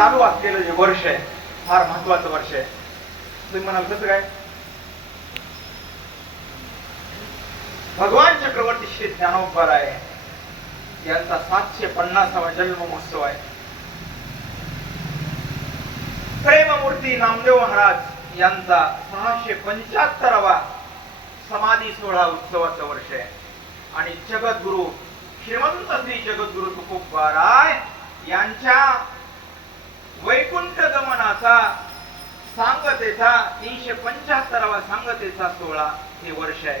चालू असलेलं जे वर्ष आहे फार महत्वाचं वर्ष आहे. तुम्ही म्हणाल कसं काय? भगवान चक्रवर्ती श्री ज्ञानोबा आहे. यांचा सातशे पन्नासावा जन्म महोत्सव आहे. प्रेममूर्ती नामदेव महाराज यांचा सहाशे पंच्याहत्तरावा समाधी सोहळा उत्सवाचं वर्ष आहे. आणि जगद्गुरु श्रीमंत श्री जगद्गुरु तुकोबाराय यांच्या वैकुंठ गमनाचा सांगतेचा तीनशे पंच्याहत्तरावा सांगतेचा सोहळा हे वर्ष आहे.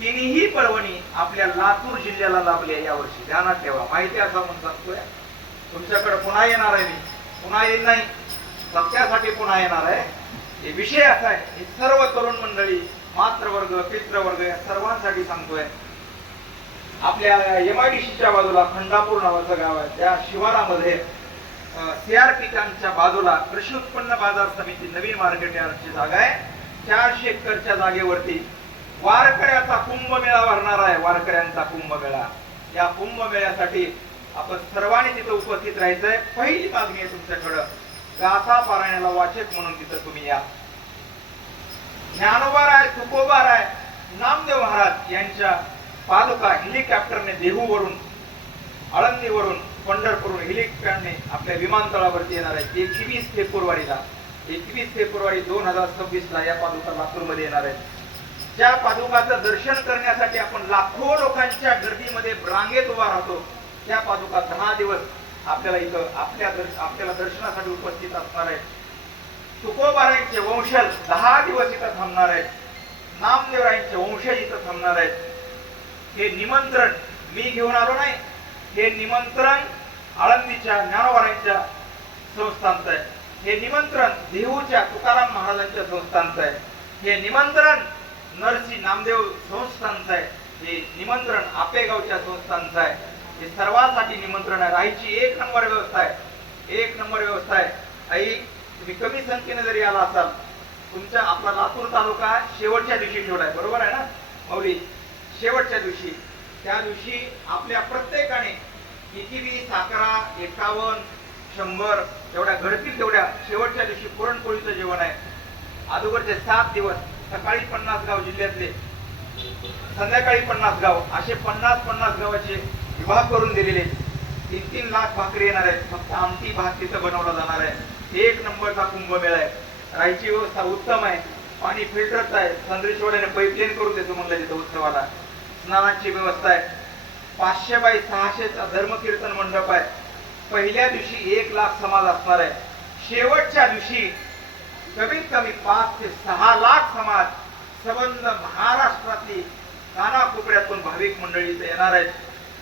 तिन्ही पर्वणी आपल्या लातूर जिल्ह्याला लाभले या वर्षी. ध्यानात ठेवा. माहिती असा म्हणून सांगतोय. तुमच्याकडे पुन्हा येणार आहे मी. पुन्हा येत नाही. सत्यासाठी पुन्हा येणार आहे. हे विषय असा आहे. हे सर्व तरुण मंडळी मातृवर्ग पितृवर्ग या सर्वांसाठी सांगतोय. आपल्या एम आय डी सीच्या बाजूला खंडापूर नावाचं गाव आहे. त्या शिवारामध्ये सीआर पिकांच्या बाजूला कृषी उत्पन्न बाजार समिती नवीन मार्केट यार्डची जागा आहे. चारशे एकरच्या जागेवरती वारकऱ्याचा कुंभमेळा भरणार आहे वारकऱ्यांचा कुंभमेळा. या कुंभमेळ्यासाठी आपण सर्वांनी तिथं उपस्थित राहायचंय. पहिली मागणी आहे तुमच्याकडं. गाथा पारायणाला वाचक म्हणून तिथं तुम्ही या. ज्ञानोबा राय तुकोबा राय नामदेव महाराज यांच्या पादुका हेलिकॉप्टरने देहूवरून आळंदीवरून पंढरपूर हेलिकॉप्टरने आपल्या विमानतळावरती येणार आहेत एकवीस फेब्रुवारीला एकवीस फेब्रुवारी दोन हजार सव्वीसला या पादुका लातूरमध्ये येणार आहेत. ज्या पादुकाचं दर्शन करण्यासाठी आपण लाखो लोकांच्या गर्दीमध्ये रांगेत उभा राहतो त्या पादुका दहा दिवस आपल्याला इथं आपल्या दर्श आपल्याला दर्शनासाठी उपस्थित असणार आहेत. तुकोबारायांचे वंशज दहा दिवस इथं थांबणार आहेत. नामदेवरायांचे वंशज इथं थांबणार आहेत. हे निमंत्रण मी घेऊन आलो नाही. हे निमंत्रण आळंदीच्या ज्ञानवारांच्या संस्थांचं आहे. हे निमंत्रण देहूच्या तुकाराम महाराजांच्या संस्थांचं आहे. हे निमंत्रण नरसी नामदेव संस्थांचं आहे. हे निमंत्रण आपेगावच्या संस्थांचं आहे. हे सर्वांसाठी निमंत्रण आहे. राहायची एक नंबर व्यवस्था आहे. एक नंबर व्यवस्था आहे. आई तुम्ही कमी संख्येने जरी आला असाल तुमच्या आपला लातूर तालुका शेवटच्या दिवशी ठेवलाय. बरोबर आहे ना? मौली शेवटच्या दिवशी. त्या दिवशी आपल्या प्रत्येकाने एकवीस अकरा एकावन्न शंभर एवढ्या घडतील तेवढ्या. शेवटच्या दिवशी पुरणपोळीचं जेवण आहे. अगोदरचे सात दिवस सकाळी पन्नास गाव जिल्ह्यातले. संध्याकाळी पन्नास गाव. असे पन्नास पन्नास गावाचे विभाग करून दिलेले. तीन तीन लाख भाकरी येणार आहेत. फक्त आमटी भात तिथं बनवला जाणार आहे. एक नंबरचा कुंभमेळा आहे. राहायची व्यवस्था उत्तम आहे. पाणी फिल्टरच आहे. चंद्रेश्वराने पाईपलाईन करून देतो म्हणलं तिथं उत्सवाला. स्नानाची व्यवस्था आहे. पाचशे बाय सहाशेचा धर्मकीर्तन मंडप आहे. पहिल्या दिवशी एक लाख समाज असणार आहे. शेवटच्या दिवशी कमीत कमी पाच ते सहा लाख समाज संबंध महाराष्ट्रातली कानाकोपऱ्यातून भाविक मंडळी येणार आहेत.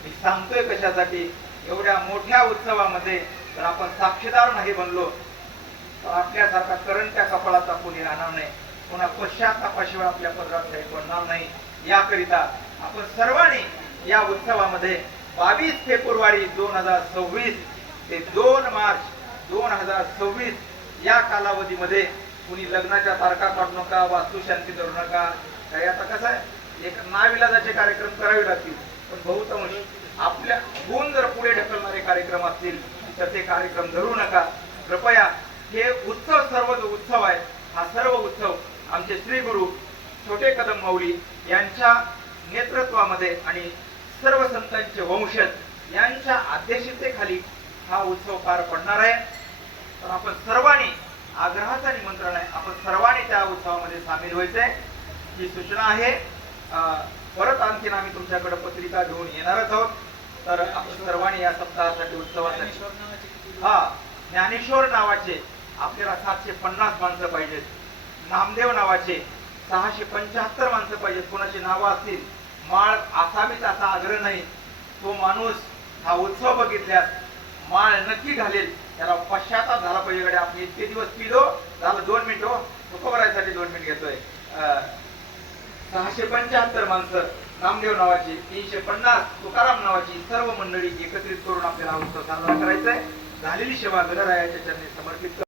मी सांगतोय कशासाठी एवढ्या मोठ्या उत्सवामध्ये तर आपण साक्षीदार नाही बनलो तर आपल्यासारखा करंट्या कपाळाचा कोणी राहणार नाही. पुन्हा पश्चातापाशिवाय आपल्या पदरात काही पडणार नाही. याकरिता आपण सर्वांनी या उत्सवामध्ये बावीस फेब्रुवारी दोन हजार सव्वीस ते दोन मार्च दोन हजार सव्वीस या कालावधीमध्ये कुणी लग्नाच्या तारखा काढू नका वास्तुशांती करू नका. आता कसं आहे? एक नाविलाजाचे कार्यक्रम करावे लागतील. पण बहुतांश आपल्या गुण जर पुढे ढकलणारे कार्यक्रम असतील तर ते कार्यक्रम धरू नका. कृपया हे उत्सव सर्व जो उत्सव आहे हा सर्व उत्सव आमचे श्री गुरु छोटे कदम मौली यांच्या नेतृत्वामध्ये आणि सर्व संतांचे वंशज यांच्या अध्यक्षतेखाली हा उत्सव पार पडणार आहे. तर आपण सर्वांनी आग्रहाचा निमंत्रण आहे. आपण सर्वांनी त्या उत्सवामध्ये सामील व्हायचंय. ही सूचना आहे. परत आणखीन आम्ही तुमच्याकडे पत्रिका घेऊन येणारच आहोत. तर आपण सर्वांनी या सप्ताहासाठी उत्सवासाठी हा ज्ञानेश्वर नावाचे आपल्याला सातशे पन्नास माणसं पाहिजेत. नामदेव नावाचे सहाशे पंच्याहत्तर माणसं पाहिजेत. कोणाची नावं असतील? माळ असावीच असा आग्रह नाही. तो माणूस हा उत्सव बघितल्यास माळ नक्की घालेल. त्याला पश्चाताप झाला पाहिजे कडे आपण इतके दिवस पिलो. झालं दोन मिनिट हो. तुकोबरायसाठी दोन मिनिट घेतोय. अं, सहाशे पंच्याहत्तर माणसं नामदेव नावाची तीनशे पन्नास तुकाराम नावाची सर्व मंडळी एकत्रित करून आपल्याला उत्सव साजरा करायचा आहे झालेली सेवा गणरायाच्या चरणी समर्पित